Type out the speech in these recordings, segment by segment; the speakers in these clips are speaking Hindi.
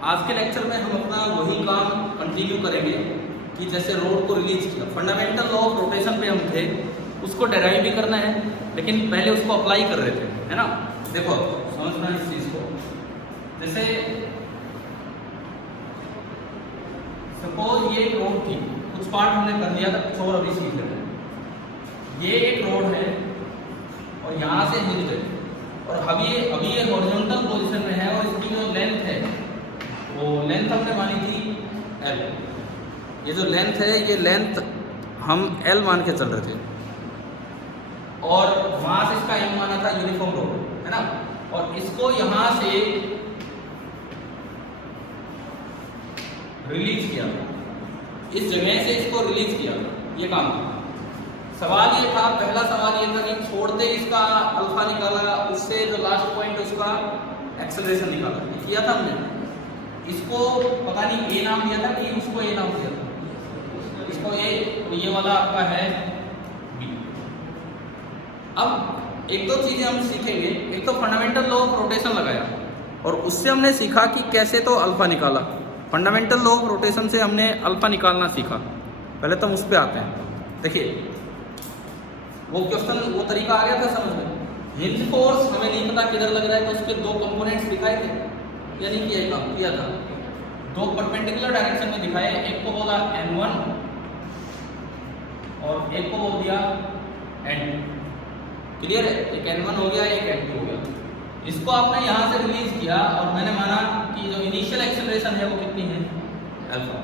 आज के लेक्चर में हम अपना वही काम कंटिन्यू करेंगे कि जैसे रोड को रिलीज किया, फंडामेंटल लॉ ऑफ रोटेशन पे हम थे, उसको डेराइव भी करना है, लेकिन पहले उसको अप्लाई कर रहे थे, है ना। देखो समझना इस चीज को, जैसे सपोज ये एक रोड थी, कुछ पार्ट हमने कर दिया था, कुछ और अभी सीख लेते हैं। ये एक रोड है और यहाँ से हिंज है, और अभी ये हॉरिजॉन्टल पोजीशन में है, और इसकी जो लेंथ है वो लेंथ हमने मानी थी L। ये जो लेंथ है, ये लेंथ हम L मान के चल रहे थे, और वहां से इसका M माना था यूनिफॉर्म रोड, है ना। और इसको यहां से रिलीज किया, इस जगह से इसको रिलीज किया, ये काम था। सवाल ये था, पहला सवाल ये था कि छोड़ते इसका अल्फा निकाला, उससे जो लास्ट पॉइंट उसका एक्सेलरेशन निकाला, ये किया था हमने। इसको पता नहीं ए नाम दिया था कि उसको ए नाम दिया था, इसको ए, तो ये वाला आपका है बी। अब एक दो चीजें हम सीखेंगे, एक तो फंडामेंटल लॉ ऑफ रोटेशन लगाया, और उससे हमने सीखा कि कैसे तो अल्फा निकाला। फंडामेंटल लॉ ऑफ रोटेशन से हमने अल्फा निकालना सीखा। पहले तो हम उस पर आते हैं। देखिए वो क्वेश्चन, वो तरीका आ गया था समझ में। हिंज फोर्स हमें नहीं पता किधर लग रहा है, तो उसके दो कंपोनेंट्स दिखाए थे, या नहीं किया, काम किया था। दो परपेंडिकुलर डायरेक्शन में दिखाए, एक को बोला N1 और एक को बोल दिया N2। क्लियर है, एक N1 हो गया, एक N2 हो गया। इसको आपने यहाँ से रिलीज किया, और मैंने माना कि जो इनिशियल एक्सेलरेशन है वो कितनी है, अल्फा।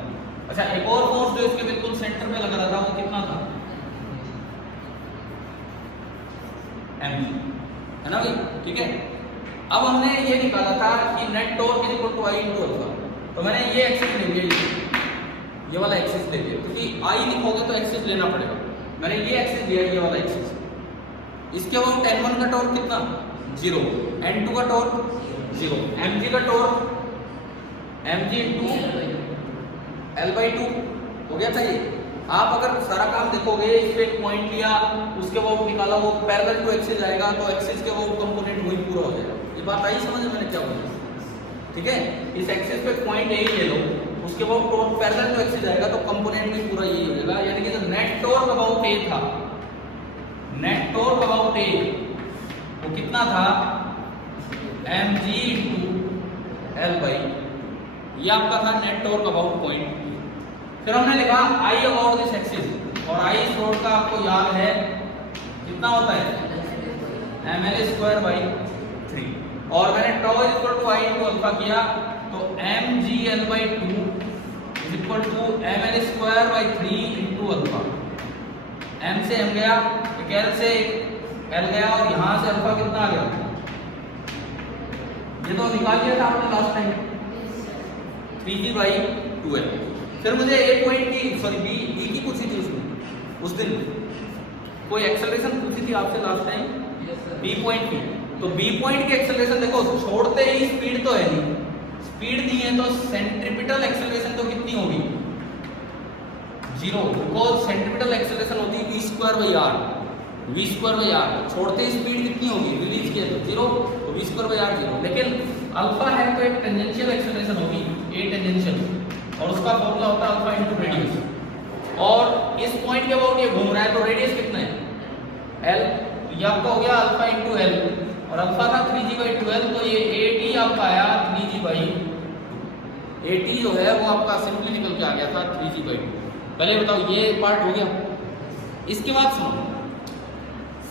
अच्छा, एक और फोर्स जो इसके बिल्कुल सेंटर में लग रहा था वो कितना था, M, है ना भाई, ठीक है। अब हमने ये निकाला था कि net torque is equal to I into alpha, तो मैंने ये एक्सिस ले लिया, ये वाला एक्सिस ले लिया, क्योंकि आई लिखोगे तो एक्सिस लेना पड़ेगा। मैंने ये एक्सिस लिया, ये वाला एक्सिस। इसके बाद N1 का टॉर्क कितना, 0, N2 का टॉर्क 0, mg का टॉर्क mg इंटू L/2 हो गया था ये। आप अगर सारा काम देखोगे, इस पे एक पॉइंट लिया, उसके बाद निकाला, वो पैरेलल टू एक्सिस जाएगा, तो एक्सिस के वो कंपोनेंट वही पूरा हो जाएगा। ये बात आई समझ में, मैंने क्या बोला, ठीक है। इस एक्सिस पे पॉइंट ए ले लो, उसके बाद टॉर्क पैरेलल टू एक्सिस जाएगा, तो कंपोनेंट भी पूरा यही हो जाएगा। यानी कि जो नेट टॉर्क अबाउट ए था, नेट टॉर्क अबाउट ए वो कितना था, mg इंटू L/, ये आपका था नेट टॉर्क अबाउट पॉइंट। फिर हमने लिखा आई अबाउट दिस एक्सिस, और आई इस रोड का आपको याद है कितना होता है, ml²/3, और मैंने tau is equal to I into alpha किया, तो mgL/2 is equal to ml²/3 into alpha. m से m गया, एक l से l गया, और यहां से अल्फा कितना आ गया, ये तो निकाल लिया था आपने लास्ट टाइम, 3g/2l। फिर मुझे ए पॉइंट की, सॉरी बी की पूछी थी उसमें, उस दिन कोई एक्सेलरेशन पूछी थी आपसे लास्ट टाइम, बी पॉइंट की। तो बी पॉइंट की एक्सेलरेशन देखो, छोड़ते ही स्पीड तो है नहीं, स्पीड दी है, तो सेंट्रीपिटल एक्सेलरेशन तो कितनी होगी, 0, बिकॉज सेंट्रीपिटल एक्सेलरेशन होती है v²/r, v²/r। छोड़ते ही स्पीड कितनी होगी, रिलीज किया तो 0, तो v²/r 0। लेकिन अल्फा है तो एक टेंजेंशियल एक्सेलरेशन होगी, ए टेंजेंशियल, और उसका फॉर्मूला होता है अल्फा इंटू रेडियस। और इस पॉइंट के अबाउट ये घूम रहा है, तो रेडियस कितना है, L, तो ये आपका हो गया अल्फा इंटू L, और अल्फा था 3g/2l, तो ये AT आपका आया 3g/2। AT जो है वो आपका सिंपली निकल के आ गया था 3g/2। पहले बताओ ये पार्ट हो गया। इसके बाद सुनो,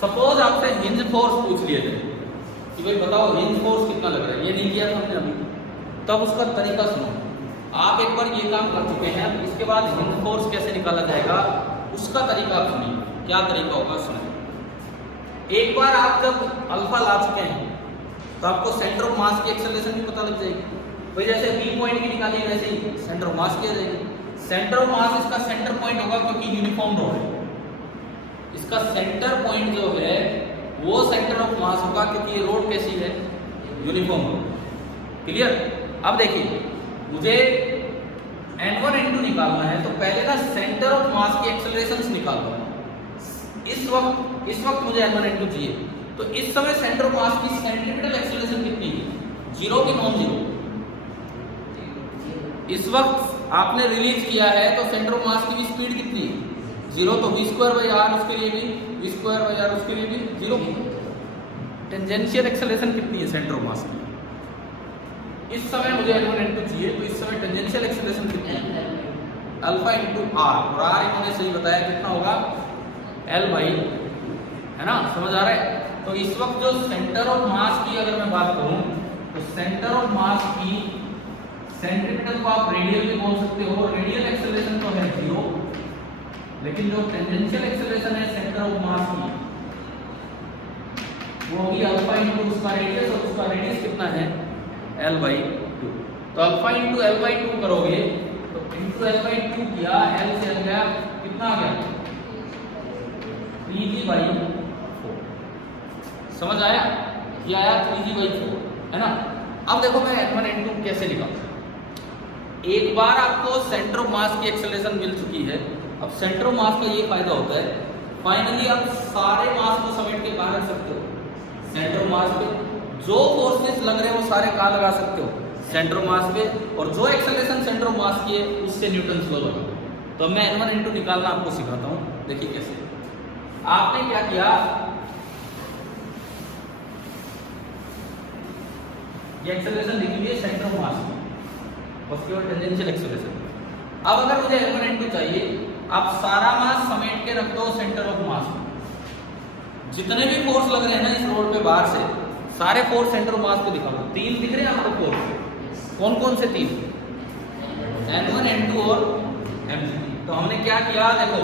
सपोज आपसे हिंज फोर्स पूछ लिया जाए कि भाई बताओ हिंज फोर्स कितना लग रहा है, ये नहीं किया था हमने अभी, तब उसका तरीका सुनो। आप एक बार ये काम कर चुके हैं, इसके बाद हिंज फोर्स कैसे निकाला जाएगा उसका तरीका आप सुनिए, क्या तरीका होगा सुनिए। एक बार आप जब अल्फा ला चुके हैं, तो आपको सेंटर ऑफ मास की एक्सेलरेशन भी पता लग जाएगी। वही जैसे बी पॉइंट की निकाली, वैसे ही सेंटर ऑफ मास किया जाएगी। सेंटर ऑफ मास इसका सेंटर पॉइंट होगा, क्योंकि यूनिफॉर्म रोड है, इसका सेंटर पॉइंट जो है वो सेंटर ऑफ मास होगा, क्योंकि ये रोड कैसी है, यूनिफॉर्म रोड। क्लियर। अब देखिए, मुझे N1 N2 निकालना है, तो पहले ना सेंटर ऑफ मास की एक्सेलरेशंस निकाल लो। इस वक्त मुझे N1 N2 चाहिए, तो इस समय सेंटर ऑफ मास की सेंट्रीपिटल एक्सेलरेशन कितनी है, 0 की नॉन 0, इस वक्त आपने रिलीज किया है तो सेंटर ऑफ मास की भी स्पीड कितनी है? 0। तो v²r उसके लिए भी, v²r उसके लिए भी 0। टेंजेंशियल एक्सेलरेशन कितनी है सेंटर ऑफ मास की? इस समय मुझे L1 L2 चाहिए, तो इस समय टेंजेंशियल एक्सेलरेशन कितनी है? अल्फा इंटू आर, और आर इन्होंने सही बताया कितना होगा? L बाई, है ना, समझ आ रहा है? तो इस वक्त जो सेंटर ऑफ मास की अगर मैं बात करूं तो सेंटर ऑफ मास की सेंट्रीपिटल को आप रेडियल भी बोल सकते हो। रेडियल एक्सेलरेशन तो है 0, लेकिन जो टेंजेंशियल एक्सेलरेशन है सेंटर ऑफ मास की वो होगी अल्फा इंटू उसका रेडियस, और उसका रेडियस कितना है? L by 2। तो अल्फा इंटू L बाई 2 करोगे तो इंटू L बाई 2 किया, L से L गया, कितना आ गया? 3g by 4। समझ आया? ये आया 3g बाई 4, है ना। अब देखो मैं N1 N2 कैसे निकालूं। एक बार आपको सेंटर ऑफ मास की एक्सेलरेशन मिल चुकी है, अब सेंटर ऑफ मास का ये फायदा होता है, फाइनली आप सारे मास को समेट के कहाँ रख सकते हो? सेंटर ऑफ मास पे। जो फोर्सेस लग रहे हैं वो सारे कहाँ लगा सकते हो? सेंटर ऑफ मास पे। और जो एक्सेलरेशन सेंटर ऑफ मास की है उससे न्यूटन लॉ लगा। तो मैं N1 N2 निकालना आपको सिखाता हूँ, देखिए कैसे। आपने क्या किया, ये एक्सेलरेशन लिख लीजिए सेंटर ऑफ मास की, उसके बाद टेंजेंशियल एक्सेलरेशन। अब अगर मुझे L1 N2 चाहिए, आप सारा मास समेट के रख दो सेंटर ऑफ मास में। जितने भी फोर्स लग रहे हैं ना इस रोड पे बाहर से, सारे फोर्स सेंटर ऑफ मास पे दिखा दो। 3 दिख रहे हैं आपको फोर्स, कौन कौन से 3? N1 N2 और mg। तो हमने क्या किया, देखो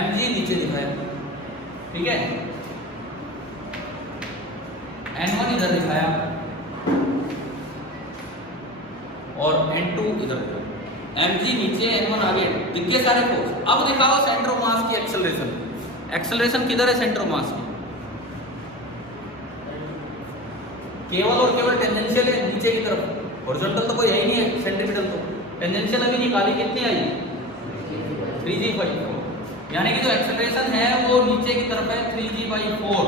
mg नीचे दिखाया, ठीक है, N1 इधर दिखाया और N2 इधर दिखाया। mg नीचे, N1 आगे, दिख गए सारे फोर्स। अब दिखाओ सेंटर ऑफ मास की एक्सेलरेशन। एक्सेलरेशन किधर है सेंटर ऑफ मास की? केवल और केवल टेंजेंशियल है नीचे की तरफ, हॉरिजॉन्टल तो कोई है ही नहीं है, सेंट्रीपिटल तो। टेंजेंशियल अभी निकाली, कितनी आई? 3g by 4। यानी कि जो एक्सेलरेशन है वो नीचे की तरफ है 3g बाई 4,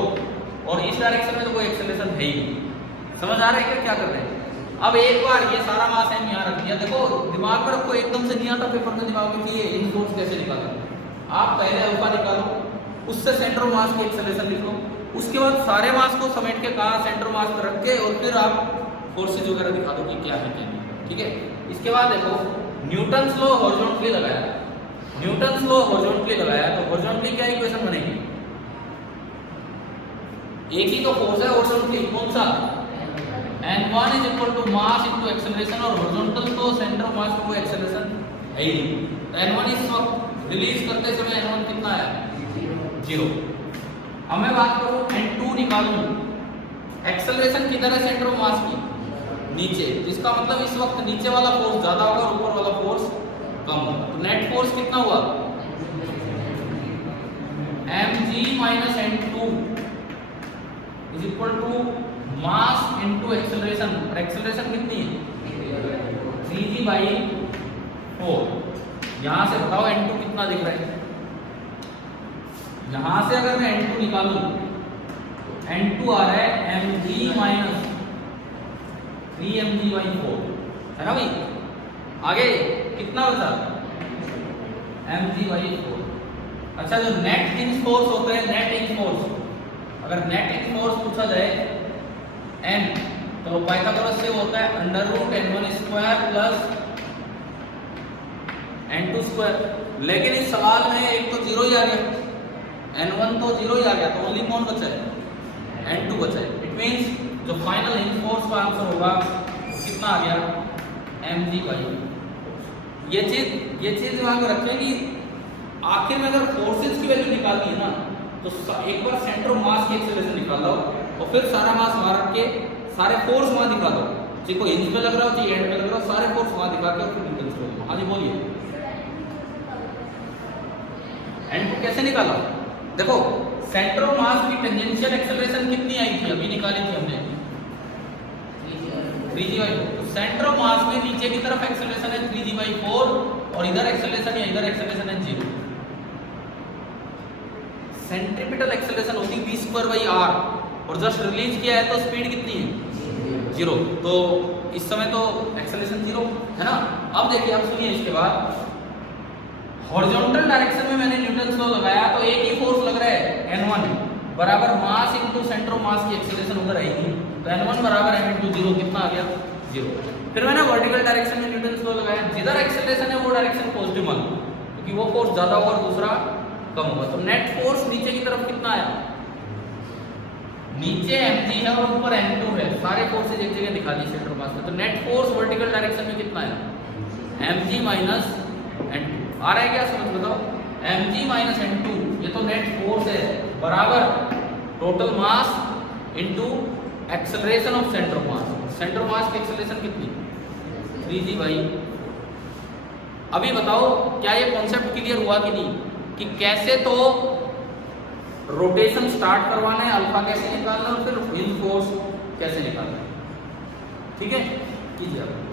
और इस डायरेक्शन में तो कोई एक्सेलरेशन है ही नहीं। समझ आ रहा है क्या कर रहे हैं? अब एक बार ये सारा मास हम यहाँ रख दिया। देखो दिमाग में रखो, एकदम से नहीं आता पेपर में दिमाग में कि ये इन फोर्स कैसे निकालें। आप पहले अल्फा निकालो, उससे सेंटर ऑफ मास की एक्सेलरेशन लिख लो, उसके बाद सारे मास को समेट के कहा सेंटर ऑफ मास पर रख के, और फिर आप फोर्सेज वगैरह दिखा दो कि क्या है क्या नहीं, ठीक है। इसके बाद देखो न्यूटन्स लॉ हॉरिजॉन्टली लगाया, न्यूटन्स लॉ हॉरिजॉन्टली लगाया, तो हॉरिजॉन्टली क्या इक्वेशन बनेगी? एक ही तो फोर्स है हॉरिजॉन्टली, कौन सा? N1 is equal to mass into acceleration, और हॉरिजॉन्टल तो सेंटर ऑफ मास को एक्सेलरेशन है ही नहीं। तो N1 इस वक्त रिलीज करते समय N1 कितना आया? 0। अब मैं बात करूं N2 निकालूं, एक्सेलरेशन किधर है सेंटर ऑफ मास की? नीचे। इसका मतलब इस वक्त नीचे वाला फोर्स ज्यादा होगा, ऊपर वाला फोर्स कम होगा। तो नेट फोर्स कितना हुआ? mg minus N2 is equal to mass into acceleration, और एक्सेलरेशन कितनी है? 3g by 4। यहां से बताओ N2 कितना दिख रहा है? यहां से अगर मैं N2 निकालूं तो N2 आ रहा है mg माइनस 3mg बाई 4, है ना भाई। आगे कितना बचा? mg by 4। अच्छा, जो नेट इंच फोर्स होता है, नेट इंच फोर्स, अगर नेट इंच फोर्स पूछा जाए n, तो पाइथागोरस से होता है under root n1 square plus n2 square. लेकिन इस सवाल में एक तो 0 ही आ गया, n1 तो 0 ही आ गया, तो ओनली कौन बचा है? n2 बचा है। इट मींस जो फाइनल इंच फोर्स का आंसर होगा कितना आ गया? mg by. ये चीज दिमाग में रखें कि आखिर में अगर फोर्सेस की वैल्यू निकालनी है ना, तो एक बार सेंटर ऑफ मास की एक्सेलरेशन निकाल लो, और फिर सारा मास वहां रख के सारे फोर्स वहां दिखा दो, चाहे कोई इंच में लग रहा हो चाहे एंड में लग रहा हो, सारे फोर्स वहां दिखा के फिर न्यूटन लॉ दो। हाँ जी बोलिए, एंड कैसे निकाला? देखो सेंटर ऑफ मास की टेंजेंशियल एक्सेलरेशन कितनी आई थी? अभी निकाली थी हमने 3g बाई 4। तो सेंटर ऑफ मास में नीचे की तरफ एक्सेलरेशन है 3g बाई 4, और इधर एक्सेलरेशन है, इधर एक्सेलरेशन है 0। सेंट्रीपिटल एक्सेलरेशन होती v² बाई r, और जस्ट रिलीज किया है तो स्पीड कितनी है? जीरो। तो इस समय तो एक्सेलरेशन जीरो है ना। अब देखिए, अब सुनिए, इसके बाद हॉरिजॉन्टल डायरेक्शन में मैंने न्यूटन लॉ लगाया तो एक ही फोर्स लग रहा है N1 बराबर मास इनटू सेंटर ऑफ मास की एक्सेलरेशन उधर आएगी, तो N1 बराबर m इनटू जीरो, कितना आ गया, जीरो। फिर मैंने वर्टिकल डायरेक्शन में न्यूटन लॉ लगाया, जिधर एक्सेलरेशन है वो डायरेक्शन पॉजिटिव मान लो, क्योंकि वो फोर्स ज्यादा होगा और दूसरा कम होगा। तो नेट फोर्स नीचे की तरफ कितना आया, नीचे mg है और ऊपर m2 है, सारे फोर्सेज एक जगह दिखा दी सेंटर मास में। तो नेट फोर्स वर्टिकल डायरेक्शन में कितना है, mg माइनस n2। आ रहा है क्या, समझ बताओ, mg माइनस n2, ये तो नेट फोर्स है, बराबर total mass into acceleration of centre of mass. Centre of मास की एक्सेलरेशन कितनी, 3g भाई। अभी बताओ क्या ये कॉन्सेप्ट क्लियर हुआ कि नहीं, कि कैसे तो रोटेशन स्टार्ट करवाना है, अल्फा कैसे निकालना है और फिर व्हील फोर्स कैसे निकालना है। ठीक है, कीजिए आप।